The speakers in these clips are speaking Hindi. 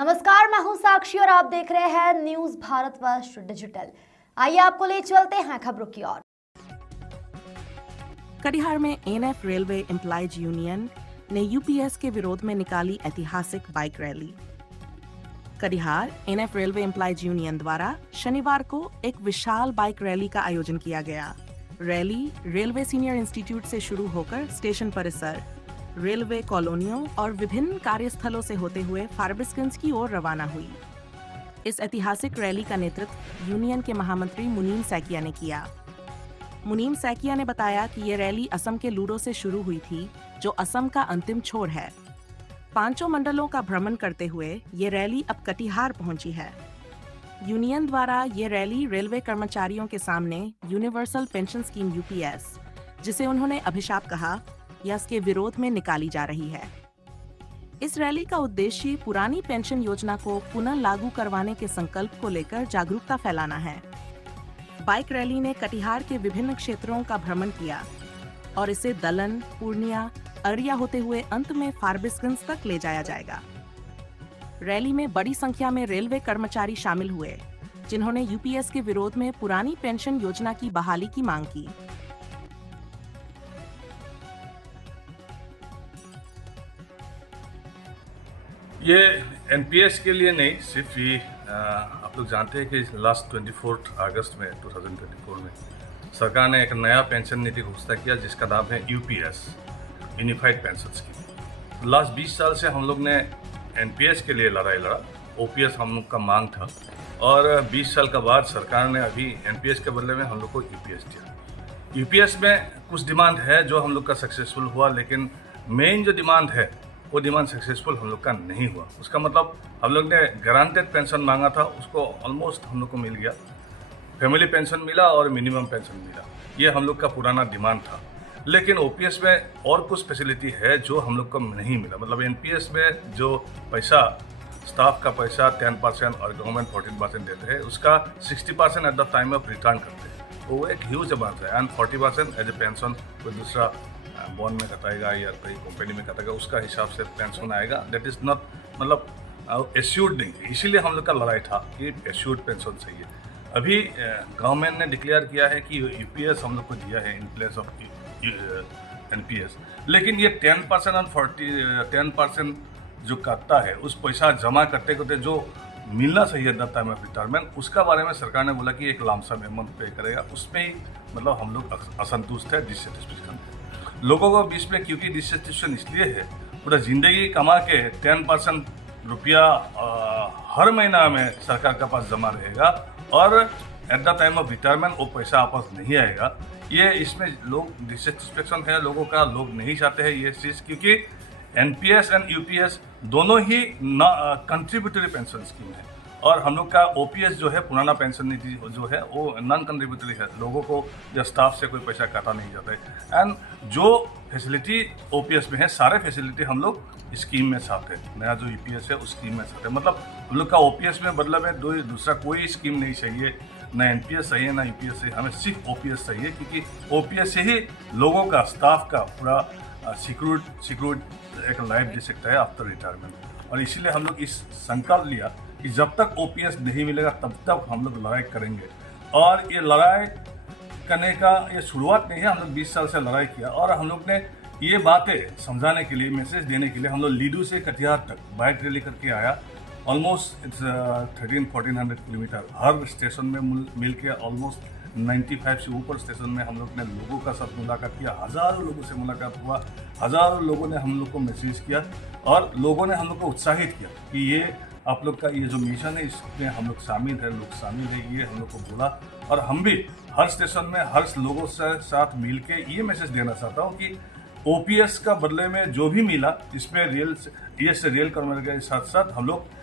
नमस्कार, मैं हूं साक्षी और आप देख रहे हैं न्यूज भारतवर्ष डिजिटल। आइए आपको ले चलते हैं खबरों की ओर। कटिहार में एनएफ रेलवे एम्प्लॉयज यूनियन ने यूपीएस के विरोध में निकाली ऐतिहासिक bike rally. Katihar NF railway employees union द्वारा शनिवार को एक विशाल बाइक रैली का आयोजन किया गया। रैली रेलवे सीनियर इंस्टीट्यूट से शुरू होकर स्टेशन परिसर, रेलवे कॉलोनियों और विभिन्न कार्यस्थलों से होते हुए फारबिसगंज की ओर रवाना हुई। इस ऐतिहासिक रैली का नेतृत्व यूनियन के महामंत्री मुनीम सैकिया ने किया। मुनीम सैकिया ने बताया कि ये रैली असम के लूरो से शुरू हुई थी, जो असम का अंतिम छोर है। 5 मंडलों का भ्रमण करते हुए ये रैली अब कटिहार पहुंची है। यूनियन द्वारा ये रैली रेलवे कर्मचारियों के सामने यूनिवर्सल पेंशन स्कीम यूपीएस, जिसे उन्होंने अभिशाप कहा, या इसके विरोध में निकाली जा रही है। इस रैली का उद्देश्य पुरानी पेंशन योजना को पुनः लागू करवाने के संकल्प को लेकर जागरूकता फैलाना है। बाइक रैली ने कटिहार के विभिन्न क्षेत्रों का भ्रमण किया और इसे दलन, पूर्णिया, अरिया होते हुए अंत में फारबिसगंज तक ले जाया जाएगा। रैली में बड़ी संख्या में रेलवे कर्मचारी शामिल हुए, जिन्होंने यूपीएस के विरोध में पुरानी पेंशन योजना की बहाली की मांग की। ये एनपीएस के लिए नहीं, सिर्फ ये आप लोग जानते हैं कि लास्ट 24 अगस्त में 2024 में सरकार ने एक नया पेंशन नीति घोषणा किया, जिसका नाम है UPS, unified pension scheme. Last 20 साल से हम लोग ने एनपीएस के लिए लड़ाई लड़ा, ओपीएस हम लोग का मांग था, और 20 साल का बाद सरकार ने अभी एनपीएस के बदले में हम लोग को यूपीएस दिया। यूपीएस में कुछ डिमांड है जो हम लोग का सक्सेसफुल हुआ, लेकिन मेन जो डिमांड है वो डिमांड सक्सेसफुल हम लोग का नहीं हुआ। उसका मतलब हम लोग ने गारंटेड पेंशन मांगा था, उसको ऑलमोस्ट हम लोग को मिल गया। फैमिली पेंशन मिला और मिनिमम पेंशन मिला, ये हम लोग का पुराना डिमांड था। लेकिन ओपीएस में और कुछ फैसिलिटी है जो हम लोग को नहीं मिला। मतलब एनपीएस में जो पैसा, स्टाफ का पैसा 10% और गवर्नमेंट 14% देते हैं, उसका 60% at the time of return करते हैं, वो एक ह्यूज अमाउंट है। एंड 40% एज ए पेंशन कोई दूसरा बॉन्ड में कटाएगा या कोई कंपनी में कटाएगा, उसका हिसाब से पेंशन आएगा। दैट इज़ नॉट, मतलब एश्योर्ड नहीं। इसीलिए हम लोग का लड़ाई था कि एश्योर्ड पेंशन चाहिए। अभी गवर्नमेंट ने डिक्लेयर किया है कि यूपीएस हम लोग को दिया है इन प्लेस ऑफ एनपीएस, लेकिन ये 10% और 10% जो कटता है, उस पैसा जमा करते करते जो मिलना चाहिए द टाइम ऑफ रिटायरमेंट, उसका बारे में सरकार ने बोला कि एक लामसम अमाउंट पे करेगा। उसमें ही मतलब हम लोग असंतुष्ट है, डिससेटिस्फेक्शन है लोगों को बीच में। क्योंकि डिससेटिस्फेक्शन इसलिए है, पूरा जिंदगी कमा के 10% रुपया हर महीना में सरकार के पास जमा रहेगा और at the time of retirement वो पैसा वापस नहीं आएगा। ये इसमें लोग डिससेटिस्फेक्शन है लोगों का, लोग नहीं चाहते हैं ये चीज़, क्योंकि एनपीएस एंड यूपीएस दोनों ही कंट्रीब्यूटरी पेंशन स्कीम है, और हम लोग का ओपीएस जो है, पुराना पेंशन नीति जो है, वो नॉन कंट्रीब्यूटरी है। लोगों को या स्टाफ से कोई पैसा काटा नहीं जाता है। एंड जो फैसिलिटी ओपीएस में है, सारे फैसिलिटी हम लोग स्कीम में साथ है। नया जो यूपीएस है उस स्कीम में साथ है। मतलब हम लोग का ओपीएस में बदला में दूसरा कोई स्कीम नहीं चाहिए, ना एनपीएस चाहिए ना यूपीएस चाहिए, हमें सिर्फ ओपीएस चाहिए, क्योंकि ओपीएस से ही लोगों का, स्टाफ का पूरा सिक्योर्ड एक लाइफ दे सकता है आफ्टर रिटायरमेंट। और इसीलिए हम लोग इस संकल्प लिया कि जब तक ओपीएस नहीं मिलेगा तब तक हम लोग लड़ाई करेंगे। और ये लड़ाई करने का ये शुरुआत नहीं है, हम लोग 20 साल से लड़ाई किया, और हम लोग ने ये बातें समझाने के लिए, मैसेज देने के लिए हम लोग लीडू से कटिहार तक बाइक रैली करके आया। Almost it's 1300-1400 kilometre, her station में मिल के ऑलमोस्ट 95 से ऊपर स्टेशन में हम लोग ने लोगों का साथ मुलाकात किया। हज़ारों लोगों से मुलाकात हुआ, हज़ारों लोगों ने हम लोग को मैसेज किया, और लोगों ने हम लोग को उत्साहित किया कि ये आप लोग का ये जो मिशन है इसमें हम लोग शामिल है, लोग शामिल है, ये हम लोग को बोला। और हम भी हर स्टेशन में हर लोगों से साथ मिल के ये मैसेज देना चाहता हूँ कि ओपीएस का बदले में जो भी मिला, इसमें रेल कर्मचारी के साथ साथ हम लोग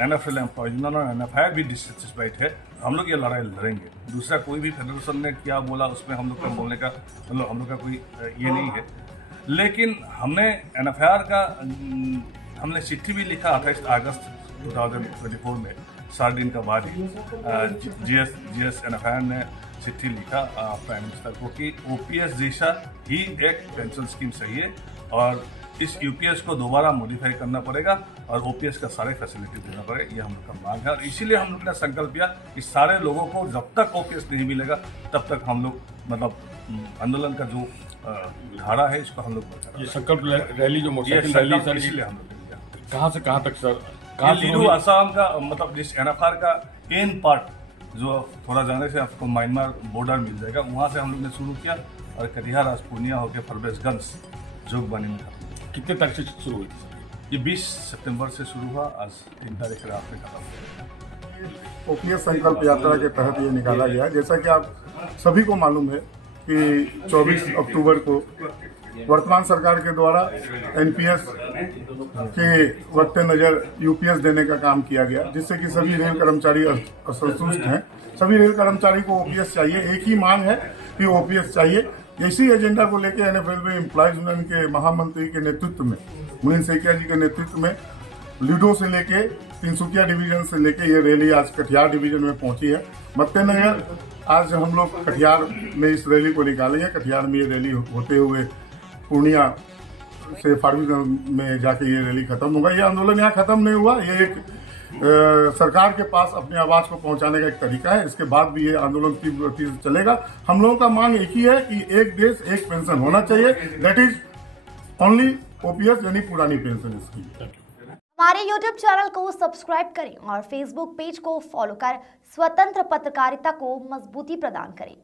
एनएफएल एम्प्लॉयज और एनएफआई भी डिससेटिस्फाइड है। हम लोग ये लड़ाई लड़ेंगे। दूसरा कोई भी फेडरेशन ने क्या बोला उसमें हम लोग का बोलने का, मतलब हम लोग का कोई ये नहीं है। लेकिन हमने एनएफआई का हमने चिट्ठी भी लिखा 28 अगस्त 2024 में, 7 दिन का बाद ही जीएस एनएफआई ने चिट्ठी लिखा प्राइम मिनिस्टर को कि ओपीएस जैसा ही एक पेंशन स्कीम चाहिए, और इस यूपीएस को दोबारा मॉडिफाई करना पड़ेगा और ओपीएस का सारे फैसिलिटी देना पड़ेगा। ये हम लोग का मांग है और इसीलिए हम लोग ने संकल्प लिया कि सारे लोगों को जब तक ओपीएस नहीं मिलेगा तब तक हम लोग मतलब आंदोलन का जो धारा है इसको हम लोग बरकरार ये संकल्प रैली जो ये मोटरसाइकिल रैली संकल्प सर, इसलिए हम लोग ने लिया। कहाँ से कहाँ तक सर? ये कहाँ से लीडू आसाम का मतलब जिस एनएफआर का एन पार्ट जो थोड़ा जाने से आपको म्यांमार बॉर्डर मिल जाएगा, वहाँ से हम लोग ने शुरू किया और कटिहार आज पूर्णिया होकर फरबेसगंज जोगबानी में खत्म। कितने तारीख से शुरू हुई थी सर? ये 20 सितंबर से शुरू हुआ, आज 3 तारीख रात में खत्म हुआ। ओपीएस संकल्प यात्रा के तहत ये निकाला गया। जैसा कि आप सभी को मालूम है कि 24 अक्टूबर को वर्तमान सरकार के द्वारा एनपीएस के वक्त नज़र यूपीएस देने का काम किया गया, जिससे कि सभी रेल कर्मचारी असंतुष्ट हैं। सभी रेल कर्मचारी को ओपीएस चाहिए। एक ही मांग है कि ओपीएस चाहिए। इसी एजेंडा को लेकर एनएफ रेलवे एम्प्लॉयज यूनियन के महामंत्री के नेतृत्व में, मुनीन सैकिया जी के नेतृत्व में लीडो से लेके तिनसुकिया डिवीजन से लेके ये रैली आज कटिहार डिवीजन में पहुंची है। मद्देनजर आज हम लोग कटिहार में इस रैली को निकालेंगे। कटिहार में ये रैली होते हुए पूर्णिया से फारबिसगंज में जाके ये रैली खत्म होगा। ये आंदोलन यहाँ खत्म नहीं हुआ, ये एक सरकार के पास अपनी आवाज को पहुंचाने का एक तरीका है। इसके बाद भी ये आंदोलन तीव्र गति से चलेगा। हम लोगों का मांग एक ही है कि एक देश एक पेंशन होना चाहिए, दैट इज ओनली ओपीएस यानी पुरानी पेंशन स्कीम। हमारे YouTube चैनल को सब्सक्राइब करें और Facebook पेज को फॉलो कर स्वतंत्र पत्रकारिता को मजबूती प्रदान करें।